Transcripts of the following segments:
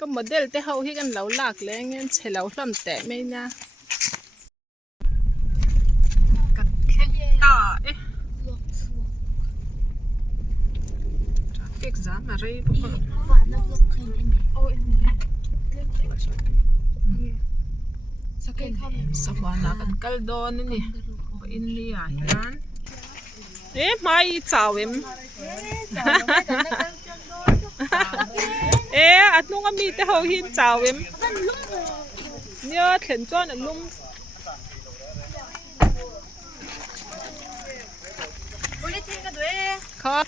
ก็โมเดลที่เขาที่กันเหลาหลากเลยงั้นใช้เหลาลำแต่ไม่นะกันแค่ต่อเอ๊ะทริกจ้ามาเรียบร้อยสวรรค์กันกัลโดนนี่อินเดียนั้นเอ๊ะไม่จ่าวเอ็มเอ๊ะอันนู้นก็มีแต่เขาหินจ่าวเอ็มเนี่ยเข็นจ้อนอันลุ่มครับ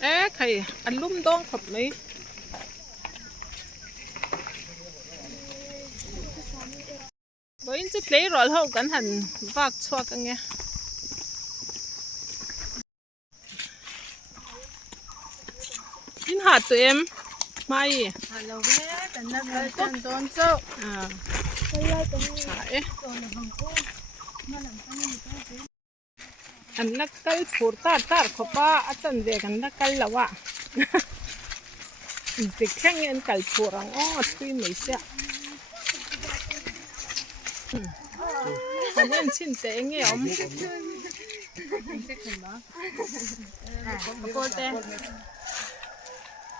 เอ๊ะใครอันลุ่มต้องขับไหมบางทีเลยรอเขากันหันวากชัวกันไงยินหาตัวเอ็มไม่ฮัลโหลเว้ยแต่นักเลยจันโดนเจ้าใช่อันนักกัลพูดตาขบว่าอาจารย์เด็กอันนักกัลละวะเด็กแข่งเงินกัลพูรังอ๋อทุยไม่เสียอันนี้ชิ้นเตงเงี้ยอม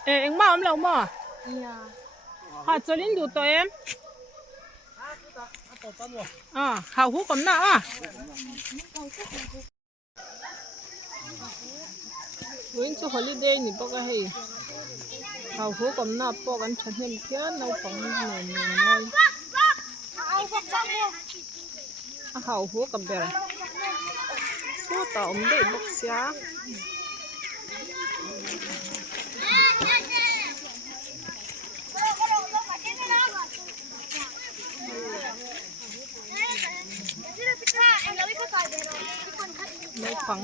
เอ็งมาอมเรามาหาจรินดูตัวเอ็มข่าวหูกำหน้าวิ่งสู่ฮอลิเดย์นี่ปกติข่าวหูกำหน้าปกันฉันเห็นเพี้ยนเราฟังหน่อยข่าวหูกับเบลสู้ต่อมได้บุกเสียไม่ฟัง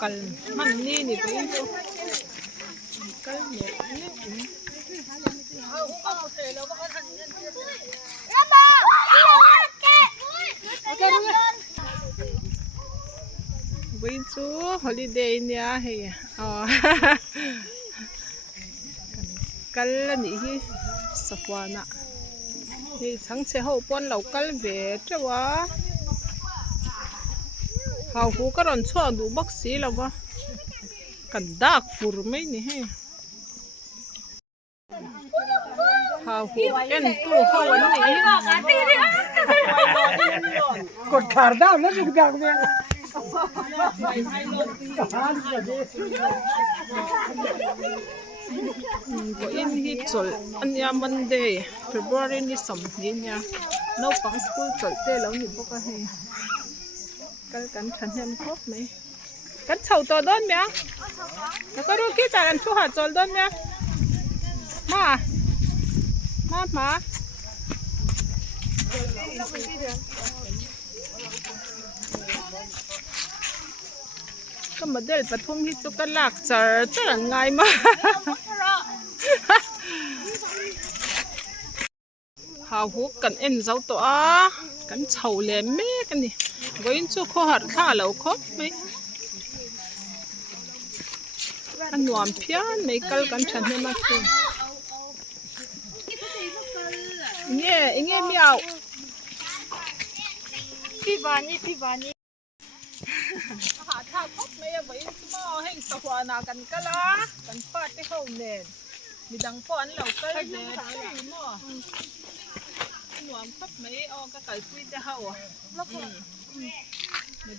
กันมันนี่ไปดูกันเนี่ยวิ่งจูฮอลิเดย์เนี่ยเฮ้ยกันละนี่สักวันน่ะนี่ทั้งเช้าปนเรากันเวทว่าเขาหูก็ร้อนชั่วดูบักสีแล้ววะกันดักฟูร์ไม่นี่เฮ้เขาหูเอ็นตู้เขาวันนี้กดขาดดาวแล้วสุดดังเนี่ยก็อินฮิตจลอันยามันเดย์เฟบรุรีนี่สมนี่เนี่ยน้องปังสกูลจลเต้แล้วนี่พวกเขากันฉันเห็นครบไหมกันเฉาตัวด้นเนี่ยแล้วก็รู้กี่จานชั่วหาจลด้นเนี่ยมาก็มาเดินปฐุมที่จุกหลักจะง่ายมากหาหุกกันเอ็นเจ้าตัวกันเฉาเล่มแม่กันนี่ก็ยินจุกข้อหัดข้าแล้วครบไหมอันหวานเพี้ยนไม่กัลกันฉันไม่มาคือเมียวพี่วานี่หาทางครบไหมว่ายินจุกมาให้สวานากันกะละกันฟาดที่เขาเน่นมีดังป้อนเราก็เลยช่วยมั่วหวานครบไหมอ๋อก็ไก่คุยที่เขามา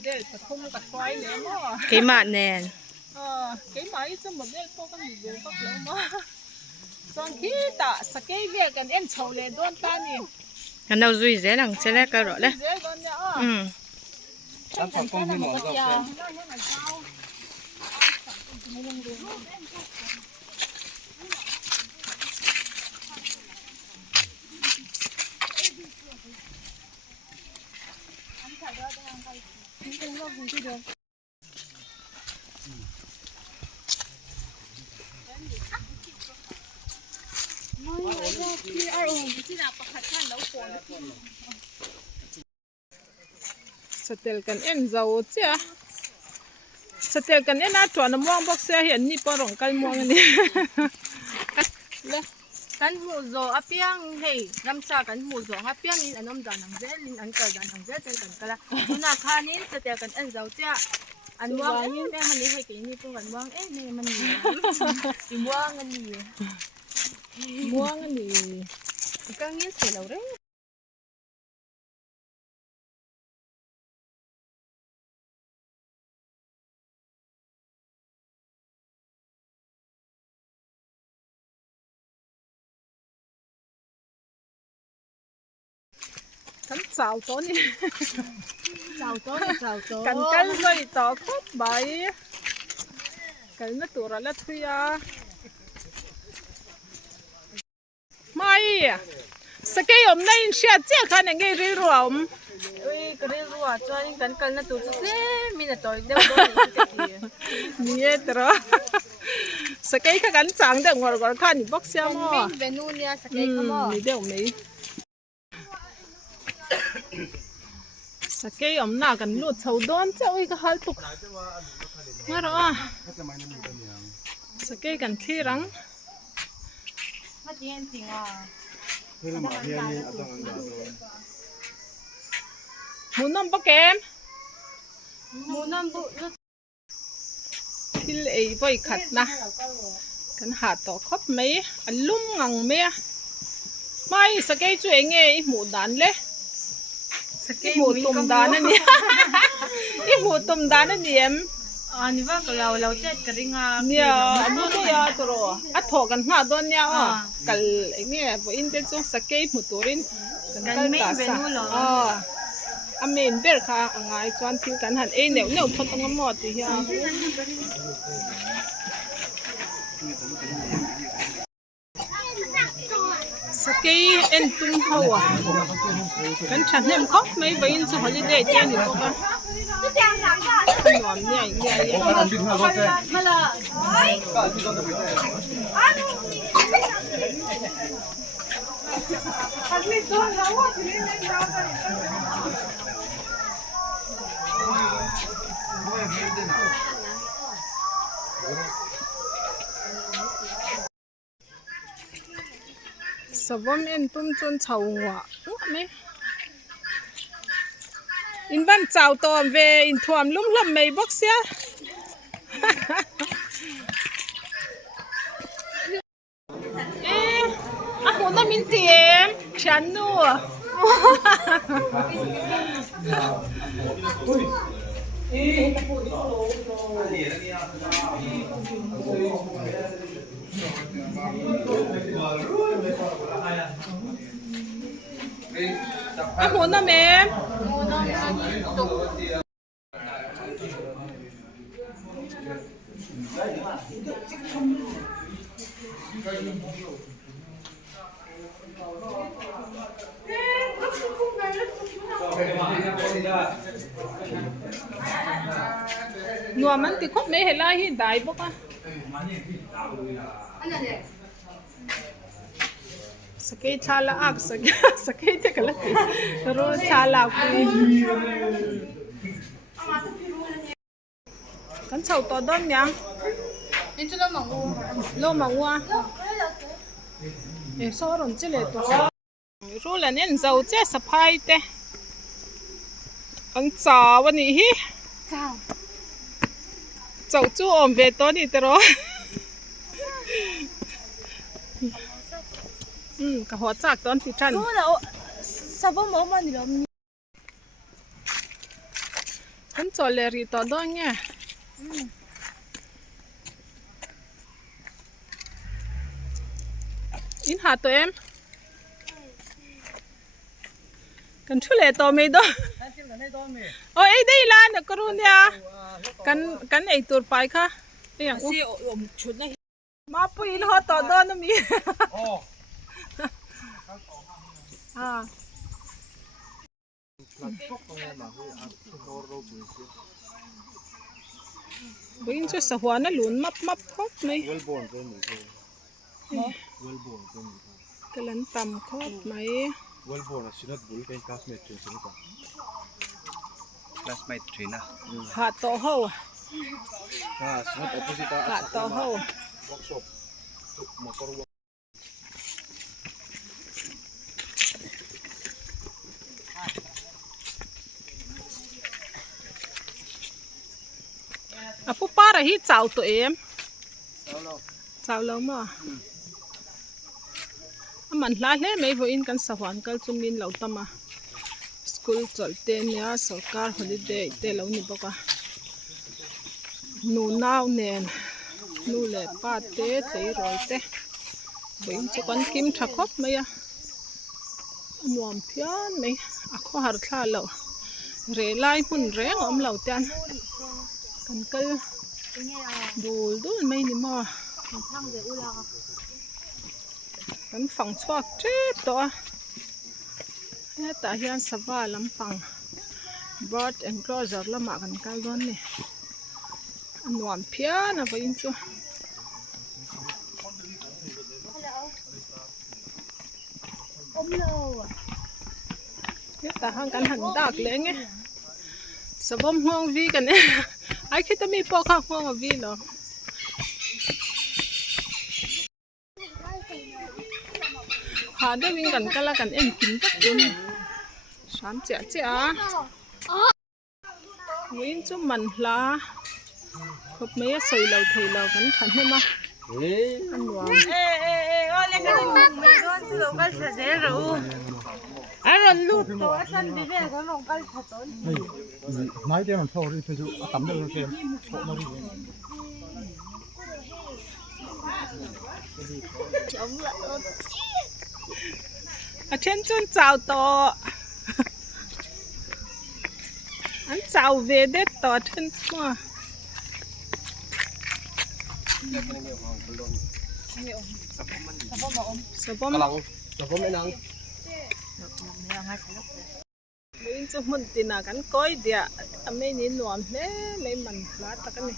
เดินปฐุมกับควายเนี่ยมั่วกี่มาแนนcái máy cho một đêm có nhiều đồ các loại mà trong khi ta sẽ cái việc cần em chầu lên đón ta nè cái nào duy dễ năng sẽ lấy cái rồi đấy Sắp xong con đi mòn dọc Setel kan en zau chia สเตลกันเนี่ยนะจวนน้ำม่วงบอกเสียเห็นนี่ปอรงกันม่วงอันนี้ กันหมูโซอาเปียงเฮ้ยน้ำชากันหมูโซอาเปียงอินอันน้ำจานน้ำเจลินอันกัลจานน้ำเจเป็นกันกันละคุณอาคานี้สเตลกันอันเจ้าเจ้าอันม่วงแม่มันนี่ให้กินนี่พวกกันม่วงแม่มันนี่ม่วงอันนี้ ม่วงอันนี้ ก็งี้เสร็จแล้วเด้ กันสาวต้นนี่ เจ้าโตกันเลยต่อครบใบกันไม่ตัวละทุยาไม่สเกยอมในเชียเจ้าขันยังไงรีรวม เอ้ยก็ได้รู้ว่าจ้อยกันนะตัวเซ่มีแต่ตัวเดียว นี่ตรอสเกยกันจังเด็กวัวกันขันบอกเสียมั้ง เป็นนู่นเนี่ยสเก็ตขโมย นี่เดี๋ยวไม่สเกยอมหน้ากันลูดชาวดอนเจ้าอีกฮัลตุกมาหรอสเกยกันที่รัง มาจริงจริงอ่ะ หมูน้ำปลาแกม หมูน้ำบุ ที่ไอ้บ่อยขัดนะกันหาต่อครบไหมอันลุ่มงังไหมไม่สเกยช่วยไงหมูดันเลยหมูตุ่มดานนั่นเนี่ยไอหมูตุ่มดานนั่นเนี่ย อันนี้ว่าเราเจ็ดกันงา เนี่ยอันนี้ตัวยาตัวอ่ะถอกันหาตัวเนี่ยอ่ะกัลไอเนี่ยพออินเตอร์จงสเกยหมูตัวรินกันไม่เป็นนู่นหรออเมนเบอร์ค่ะไงจวนที่กันหันเอเนี่ยพอต้องหมดทีเดียวสเกยเอ็นตุ้มเขาอ่ะกันฉันเนี่ยมันครบไม่ไปอินสุฮอลิเดย์เจนี่บอกว่าขนมเนี่ยมาละสวมเอ็นตุ้มจนเฉาหัวไหมอินบ้านเจ้าตอมเวอินทวมลุ่มล่ำไม่บอกเสียเอ๊ะอ่ะหัวน้ำมินเตียมฉันนัวอ่ะหัวน้ำแม่หนัวมันติดคบไม่เห็นไรที่ได้ปะคะสเกตชาลาอักสเกตกันละรู้ชาลาคุยกันเฉาตัวด้นยัง นี่จะเล่าหมองอู โลมาวัวเอโซรนจิเลตัวรู้แล้วเนี่ยเราเจ๊สะพายเตะอังจ่าวันนี้ฮิเจ้าจู่อมเวตัวนี้ตรอกะหัวจากตอนที่ท่าน รู้แล้วสบมมันนี่เรา กันจอเลรีตัวด้นไงอินหาตัวเอ็มกันชุเลตัวไม่ด้โอ้ยได้ล้านกรุณากันไอตัวไปค่ะอย่างอุ้มชุดนะมาปุยนหัวตัวด้นมีบินช่วยสหัวนั่นหลุนมับครบไหมกำลังต่ำครบไหมหาตัวเขา cả to hậu à phú ba là hít chào tụi em chào lâu mà mình lá hết mấy vụ in căn xã hội căn chung min lâu tâm à school chọn tên nhá sarkar holiday tên lâu như bọc à nụ nao nền nụ lệ ba té thấy rồi té vậy cho con kim thắc khóc mấy à nuông phiền mấy à khó hạt khá lâu rễ lai hun rễ ngom lâu tên cần cây đồ đồ mấy ni mà cần phòng choạc chết đó nè ta hiện sava lắm phòng bird enclosure lắm mà cần cây đó nè nuông phiền à vậy chứ ta hàng cần hàng đặc lên nghe sao bom hoang viกันเนี่ยไอ้คิดจะมีปอกข้างห้องวิเนาะหาได้วิ่งกันกันละกันเอ็มกินตักจุนสามเจ้าวิ่งจุ่มมันละครบไม่ใส่เราเทเรากันทันไหมมาอันหวานolha que não se lo vai fazer Aaron lút to san đi về nó nong cái thật tốt. Nói cho nó thôi đi thôi tắm được rồi nó đi. Chống lại. À trên chân chào to. Anh chào về đấy to trên mà. Sập bom. Sập bom nang. Mình cho mình tin là cắn coi địa, mấy nín nuông thế, mấy mình lá ta cái này.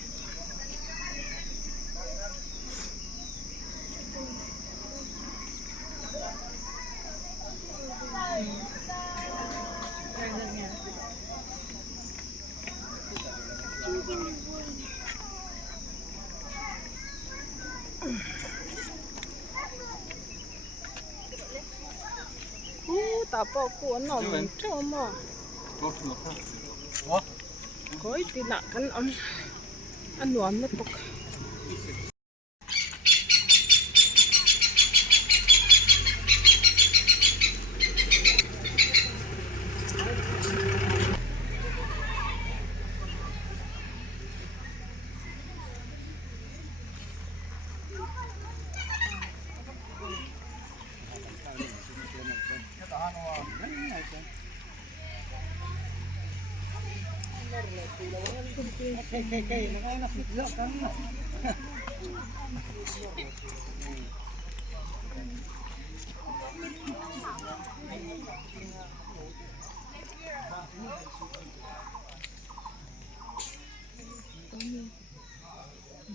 Ta bỏ của nó mình cho mà coi thì là cái ăn nuông nó bốc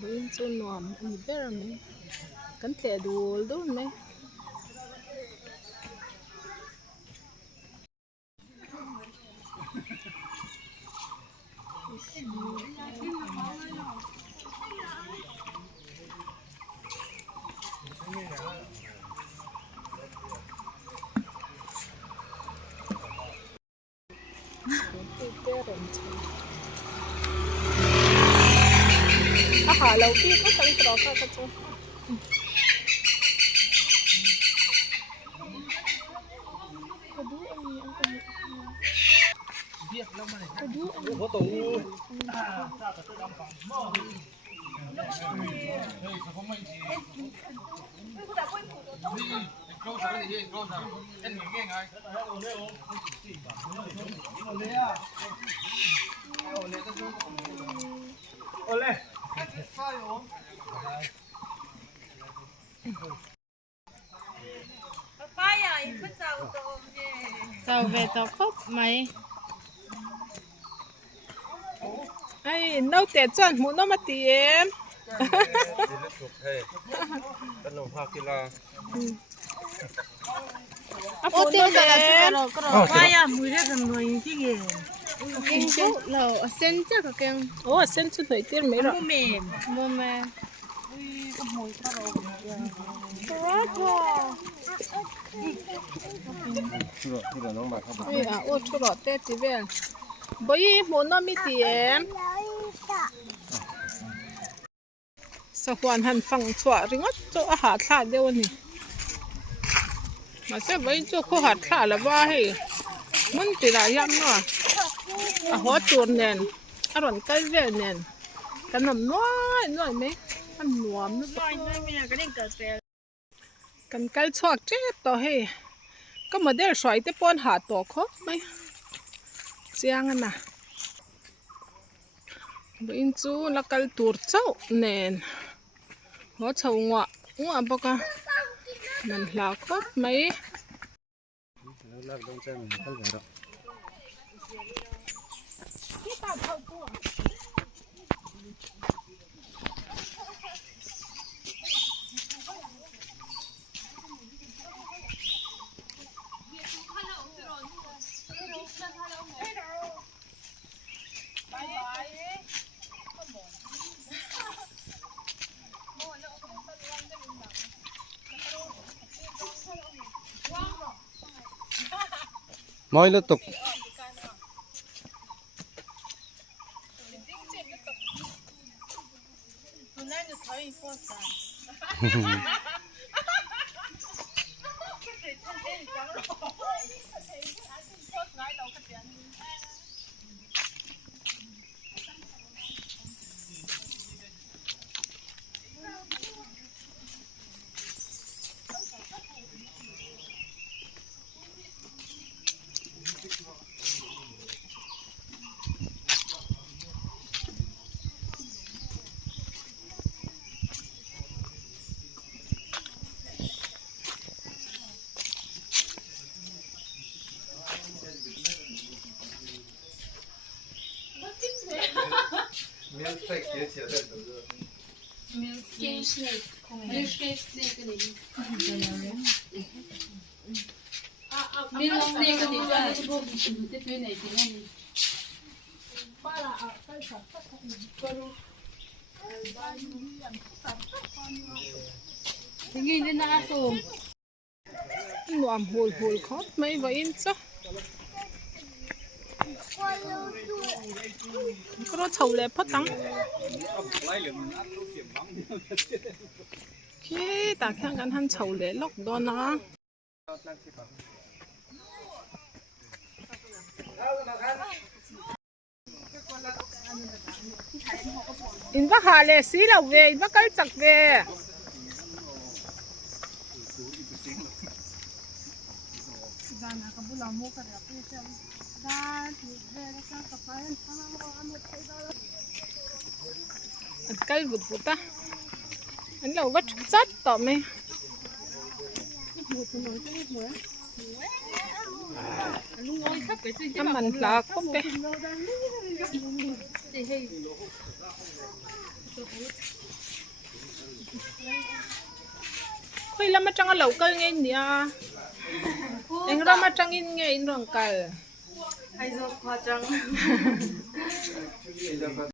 bên chỗ nuông anh biết rồi mấy cắn tẻ đồ đó mấy à lâu kia có tăng trò cái chỗ Olé. Papaya, ibu tahu tu. Tahu betul kok, mai. ai nấu tẻ chân muốn nó mà tiệm Oh, tiada lah, kalau papaya, murah kan nuai tinggi. Keng ko lo sen cha ka keng. Ồ, sen chút hơi tiền mấy rồi. Mo me. Ê, à, ô, chút rồi tết thì về. Bởi muốn nó mi tiền. Sao hoàn hẳn phẳng chua ring ớt cho hạt thả đều nè. Mà sẽ với cho cô hạt thả là ba hay. Muốn thì là yam nó. À, hóa chuồn nền. À, rồi cái về nền. Cái nằm nói mấy. Ăn nuồm nó Noi me ka ding ka pe.กันกัลชวกเจ็บต่อให้ก็มาเดี๋ยวสวยแต่ป้อนหาตัวเขาไหมเสียงนะบินจูแล้วกัลตูร์เจ้าเน่นหัวเฉางัวบอกว่ามันหลากครบไหมNói liên tục. Ngi lên na so. นวมหูลครบไหมว่าอินจ้ะก็รถเฉาเลยพ่อตังคิดแต่แข่งกันทันเฉาเลยล็อกดอนนะอินว่าหาเลยสิเราเวอินว่าใกล้จักเวอันใกล้บุดตาอันเราวัดจัดต่อไหมน้ำมันปลาก็ไปคุยแล้วมาจังเราก็เงี้ยเนี่ยเอ็งเรามาจังอินเงี้ยอินรองกัน Hai zo kwa chang.